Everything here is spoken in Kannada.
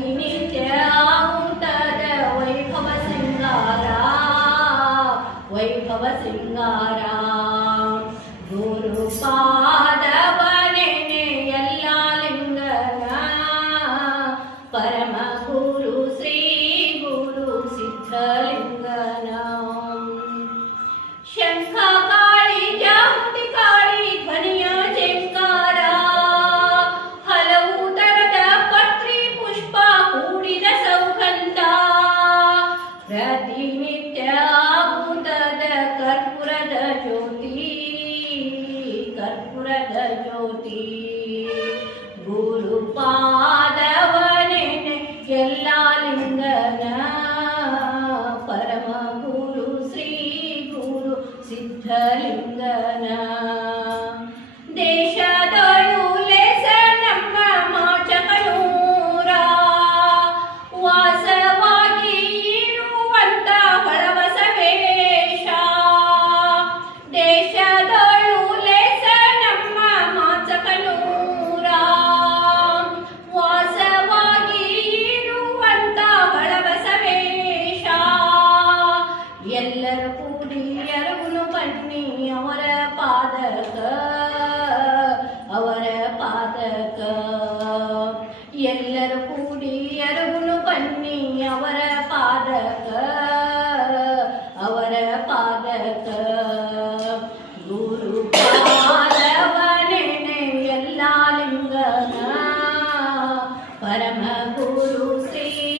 ಪ್ರತಿನಿತ್ಯ ಆಗುತ್ತದೆ ವೈಭವ ಸಿಂಗಾರ ಗುರುಪಾದವನೆನೆ ಎಲ್ಲ ಲಿಂಗನ ಪರಮ ಗುರು ಶ್ರೀ ಗುರು ಸಿದ್ಧಲಿಂಗನ ಶಂಖ ಕಾಳಿ ಜಾಮುಟಿ ಕಾಳಿ ಧ್ವನಿಯ ಜಂಕಾರ ಹಲವು ತರದ ಪತ್ರಿ ಪುಷ್ಪ ಕೂಡಿದ ಸೌಗಂಧ ಪ್ರತಿನಿತ್ಯ ಆಗುತ್ತದೆ ಕರ್ಪೂರದ ಜ್ಯೋತಿ ಗುರುಪಾದವನೆನೆ ಎಲ್ಲ ಲಿಂಗನ ಪರಮ ಗುರು ಶ್ರೀ ಗುರು ಸಿದ್ಧಲಿಂಗನ ದೇಶದೊಳು ಲೆಸ ನಮ್ಮ ಮಾಚಕನೂರ ವಾಸವಾಗಿ ಇರುವಂತ ಹೊಳಬಸವೇಶ ದೇಶದೊಳು ಲೆಸ ನಮ್ಮ ಮಾಚಕನೂರ ವಾಸವಾಗಿ ಇರುವಂತ ಹೊಳಬಸವೇಶ ಎಲ್ಲರೂ ಕೂಡಿ ಎರಗುನು ಬನ್ನಿ ಅವರ ಪಾದಕ ಎಲ್ಲರೂ ಕೂಡಿ ಎರಗುನು ಬನ್ನಿ ಅವರ